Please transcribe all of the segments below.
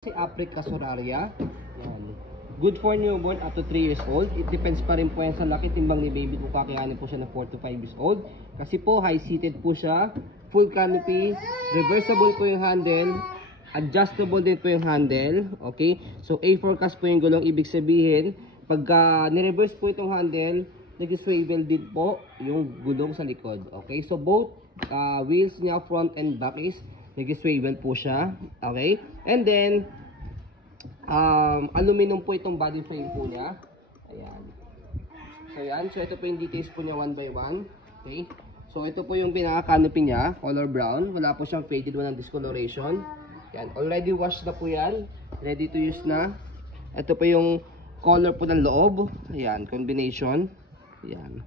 Si Africa Solaria. Yan. Good for newborn up to 3 years old. It depends pa rin po yan sa laki timbang ni baby kung kakayanin po siya ng 4 to 5 years old. Kasi po high-seated po siya, full canopy, reversible po yung handle, adjustable din po yung handle. Okay? So A4 cast po yung gulong, ibig sabihin, pagka ni-reverse po itong handle, nag-swivel din po yung gulong sa likod. Okay? So both wheels niya, front and back is nag-swivel po siya. Okay? And then, aluminum po itong body frame po niya. Ayan. So yan. So ito po yung details po niya one by one. Okay. So ito po yung pinaka-canopy niya. Color brown. Wala po siyang faded, walang discoloration. Yan. Already washed na po yan. Ready to use na. Ito po yung color po ng loob. Ayan. Combination. Ayan.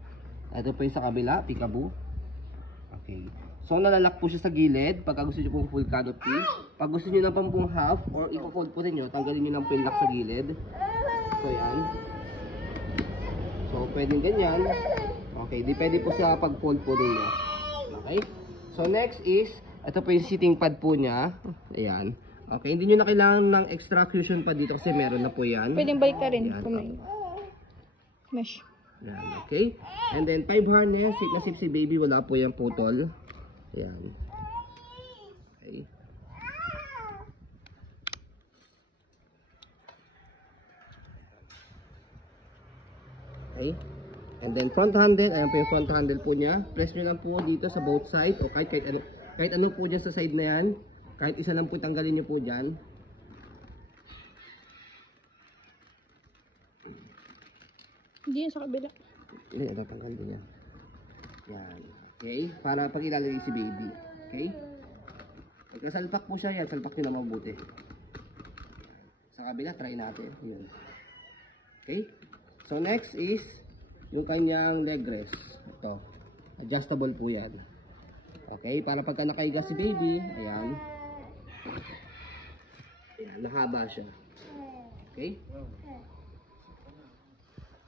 Ito po yung sa kabila. Peekaboo. Okay. So, nalalak po siya sa gilid pagka gusto nyo pong full canopy. Pag gusto nyo na pong half or i-fold po ninyo, tanggalin nyo lang po yung lock sa gilid. So, yan. So, pwedeng ganyan. Okay, depende po sa pag-fold po ninyo. Okay. So, next is, ito po yung seating pad po niya. Ayan. Okay, hindi nyo na kailangan ng extra cushion pad dito kasi meron na po yan. Pwedeng balik ka rin kung may mesh. Yan, okay. And then, 5 harness. Safe na safe si baby. Wala po yung putol. Ayan. Okay. Okay. And then front handle, ayan po yung front handle po niya. Press nyo lang po dito sa both side o kahit ano po dyan sa side na yan. Kahit isa lang po tanggalin nyo po dyan. Hindi yun sa kabila. Hindi, ito tanggal din yan. Yan. Okay, para pag ilalagay si baby. Okay? Pagkasalpak po siya yan, salpak nyo na mabuti. Sa kabila, try natin. Yun. Okay? So next is yung kanyang leg rest. Ito. Adjustable po yan. Okay, para pagka nakaiga si baby, ayan. Ayan, nahaba siya. Okay?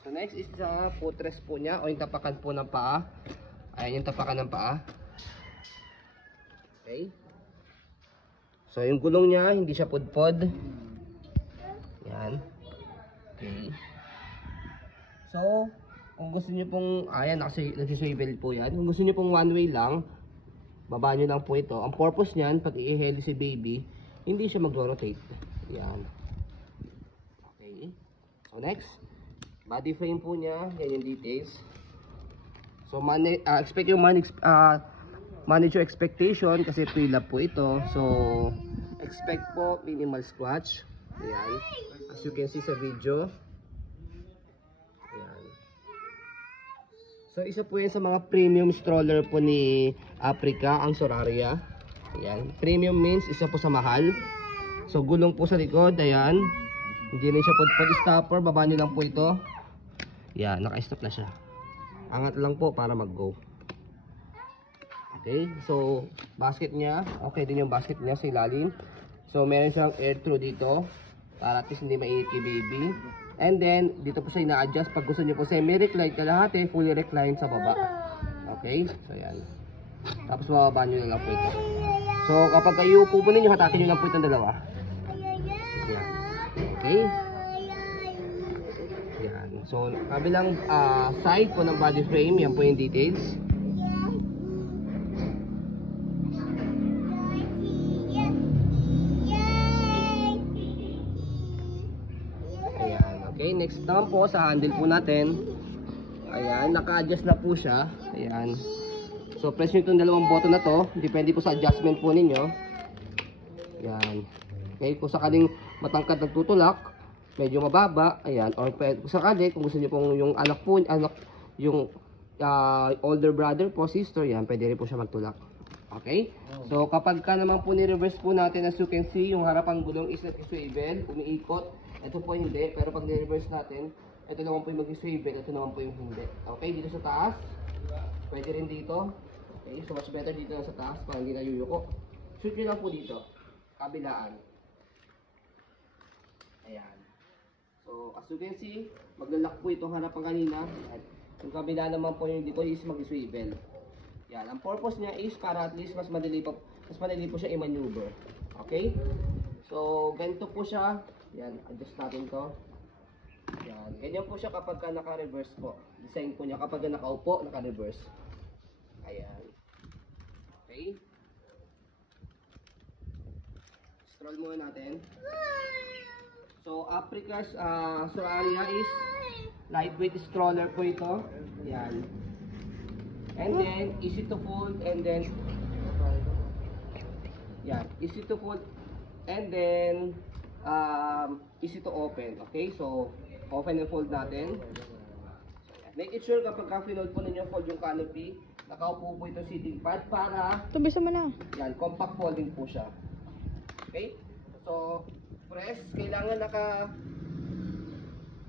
So next is sa footrest po niya o yung tapakan po ng paa. Ayan yung tapakan ng paa. Okay. So yung gulong niya, hindi siya pudpod. Yan. Okay. So, kung gusto niyo pong, ayan, nagsiswivel po yan. Kung gusto niyo pong one way lang, baba niyo lang po ito. Ang purpose niyan, pag i-heli si baby, hindi siya mag-rotate. Yan. Okay. So next, body frame po niya, yan yung details. So expect yung manage your expectation kasi pre-lap po ito. So expect po minimal scratch. Ayan. As you can see sa video. Ayan. So isa po yan sa mga premium stroller po ni Africa, ang Solaria. Ayan. Premium means isa po sa mahal. So gulong po sa likod. Ayan. Hindi rin siya pod stopper. Baba niyo lang po ito. Ayan. Naka-stop na siya. Angat lang po para mag-go. Okay, so basket niya, okay din yung basket niya sa ilalim. So meron siyang air through dito para at least hindi mainit kay baby. And then dito po siya ina-adjust pag gusto niyo po semi-recline kalahati, fully recline sa baba. Okay, so yan. Tapos mababa niyo na lang po ito. So kapag kayo po ninyo, hatakin niyo lang po itong dalawa. Yan. Okay. So, kabilang side po ng body frame, yan po yung details. Ayan, okay. Next naman po sa handle po natin. Ayan, naka-adjust na po siya. Ayan. So, press nyo itong dalawang button na to. Depende po sa adjustment po ninyo. Ayan. Okay, kung sakaling matangkad nagtutulak, medyo mababa, ayan, or sakali kung gusto niyo pong yung anak po, yung older brother po, sister, yan, pwede rin po siya magtulak. Okay? So, kapag ka naman po ni-reverse po natin, as you can see, yung harapang gulong is nag-swivel, umiikot. Ito po hindi, pero pag ni-reverse natin, ito naman po yung mag-swivel, ito naman po yung hindi. Okay? Dito sa taas, pwede rin dito. Okay? So, much better dito sa taas, para hindi na yuyuko. Shoot nyo lang po dito, kabilaan. Ayan. So, as you can see, maglalak po itong harapan kanina. Yung kabila naman po yung dito is mag-swivel. Yan. Ang purpose niya is para at least mas madali po siya i-maneuver. Okay? So, ganito po siya. Yan, adjust natin to. Yan, ganyan po siya kapag ka naka-reverse po. Design po niya kapag ka nakaupo, naka-reverse. Ayan. Okay. Stroll muna natin. So, Africa's Soralia is lightweight stroller po ito. Yan. And then, easy to fold and then yan, easy to fold and then easy to open. Okay, so open and fold natin. Make it sure kapag ka-finold po ninyo fold yung canopy, nakaupo po itong seating pad para Tubisa mo na. yan, compact folding po siya. Okay, so press, kailangan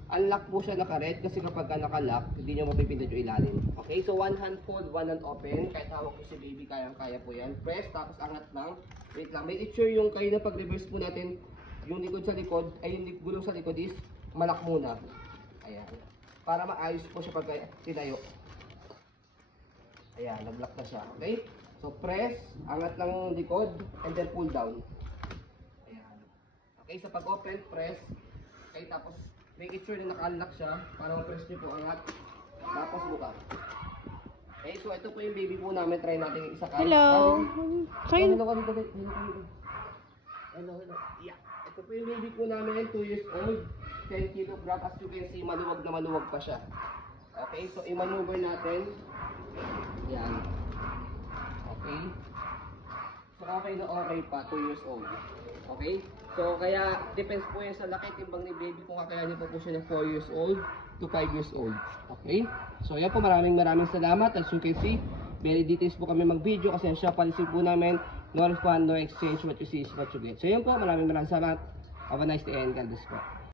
unlock po siya naka-red kasi kapag ka naka-lock, hindi nyo mapipindot yung ilalim. Okay, so one hand fold, one hand open. Kahit hawak ko si baby, kaya po yan. Press, tapos angat lang. Wait lang, make it sure yung kayo na pag-reverse po natin, yung likod sa likod, ay yung gulong sa likod is malak muna. Ayan. Para maayos po siya pag tinayo. Ayan, nag-lock na siya. Okay? So press, angat lang yung likod, and then pull down. Ayan. Okay, sa pag-open, press. Okay, tapos make it sure na naka-unlock siya para ma-press nyo po angat. Tapos buka. Okay, so ito po yung baby po namin. Try natin yung isa ka. Hello. Kayo. Hello. Yeah. Ito po yung baby po namin. 2 years old. 10 kilogram. As you can see, maluwag na maluwag pa siya. Okay, so i-maneuver natin. Yan. Okay. So okay na okay pa. 2 years old. Okay? So, kaya, depends po yan sa laki timbang ni baby kung kakayanin po siya ng 4 years old to 5 years old. Okay? So, yan po, maraming salamat. As you can see, very details po kami mag-video kasi ang shop policy po namin, no refund, no exchange, what you see is what you get. So, yan po, maraming salamat. Have a nice day and God bless po.